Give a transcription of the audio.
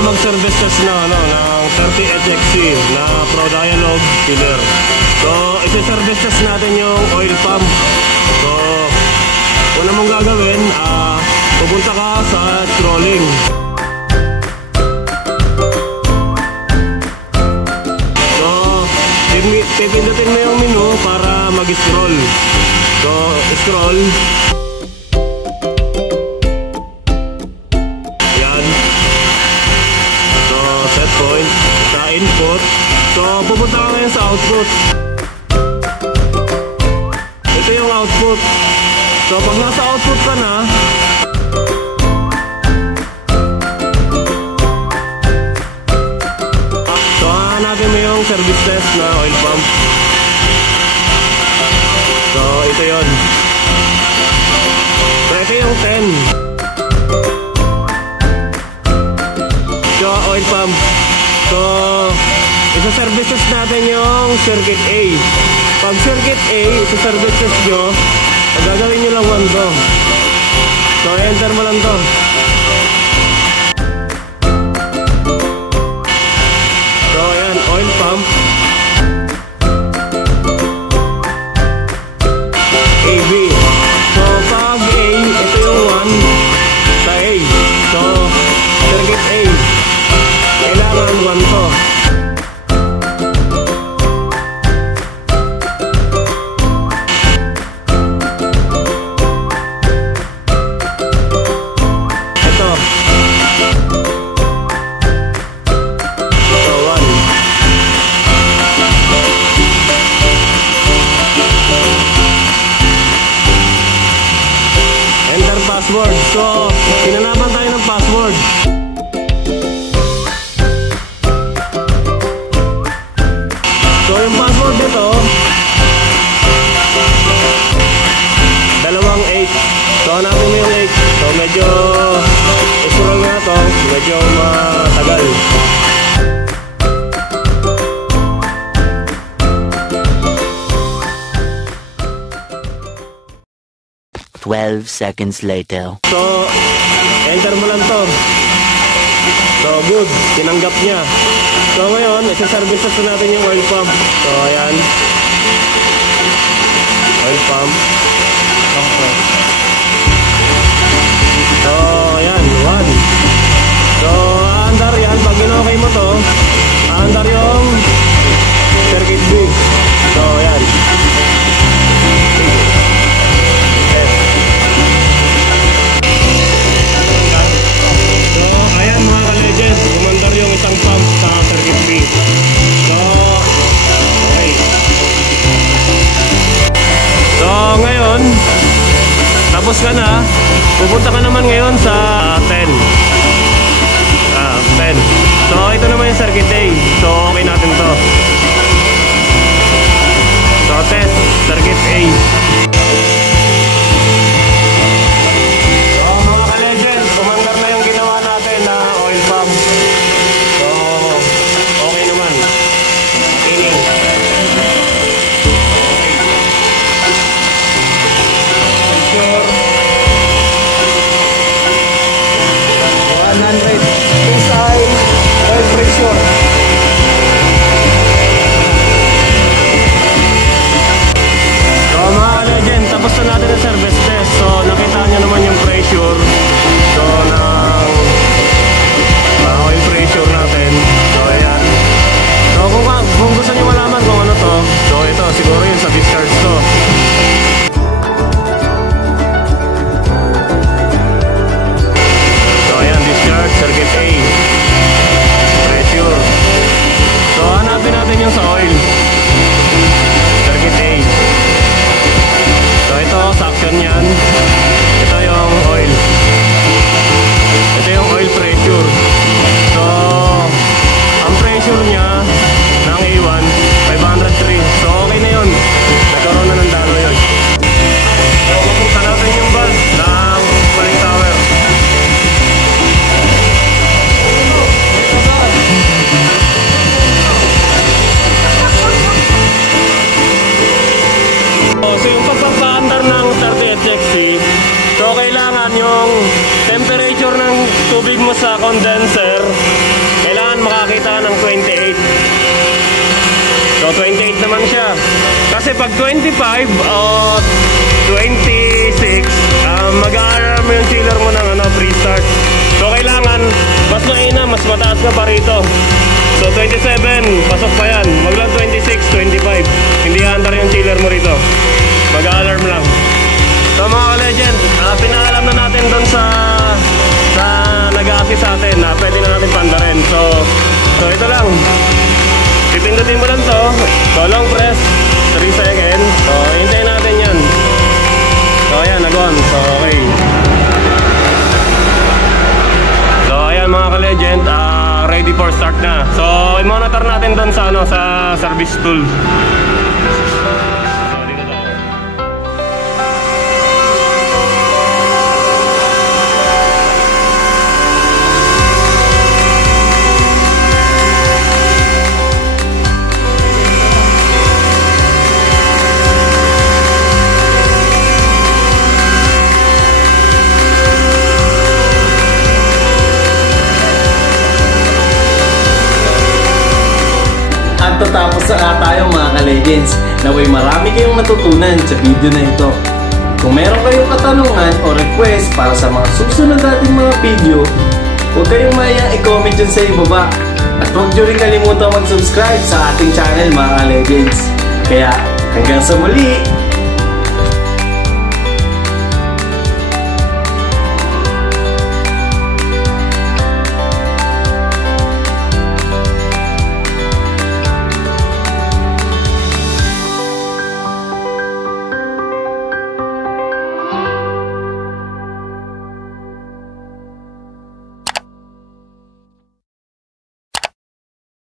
mag-service test na ng 30HXC na Pro Dialogue Filler. So, isi-service test natin yung oil pump. So, una mong gagawin, pupunta ka sa scrolling. So, pipindutin mo yung menu para mag-scroll. So, scroll. Yan. So, set point sa input. So, pupunta ka ngayon sa output. Ito yung output. So, pag nasa output ka na, so, hanapin mo yung service test na oil pump. So, ito yun. So, ito yung 10. So, oil pump. So, isa-service test natin yung circuit A. Pag circuit A, isa-service test nyo, gagawin nyo lang 1 to. So, enter mo lang to. So, ayan, oil pump. AB. So, pag A, ito yung 1 sa A. So, circuit A. Kailangan 1 to. Password. So, pinanapan tayo ng password. So, yung password dito 28. So, hanapin mo yung 8. So, medyo scroll nga to. Medyo matagal. 12 seconds later. So, enter mo lang to. So, good. Tinanggap niya. So, ngayon, isa-service test natin yung oil pump. So, ayan. Oil pump. So, ayan. 1. So, aandar yan. Pag in-okay mo to, aandar yung circuit B. So, ayan. Gumandar yung isang pump sa circuit B. So, okay. So, ngayon, tapos ka na, pupunta ka naman ngayon sa 10. 10. So, ito naman yung circuit A. So, okay natin to. So, test, circuit A. Circuit tubig mo sa condenser, kailangan makakita ka ng 28. So 28 naman siya. Kasi pag 25 o 26, mag-a-alarm yung chiller mo ng pre-start. So kailangan mas maina, mas mataas ka pa rito. So 27, pasok pa yan. Wag lang 26, 25. Hindi andar yung chiller mo rito. Mag-a-alarm lang. So mga ka-legend, pinaalam na natin doon sa nag-a-assist sa atin na pwede na natin pandarin. So ito lang. Pipindutin mo lang to. So long press, 3 seconds. So hintayin natin yan. So ayan, nag-on. So okay. So ayan mga ka-legend, ready for start na. So i-monitor natin doon sa sa service tool. At tatapos na nga tayo mga ka-legends. Naway marami kayong natutunan sa video na ito. Kung meron kayong katanungan o request para sa mga susunod nating mga video, huwag kayong mayang i-comment dyan sa ibaba. At huwag nyo rin kalimutan mag-subscribe sa ating channel mga ka-legends. Kaya hanggang sa muli!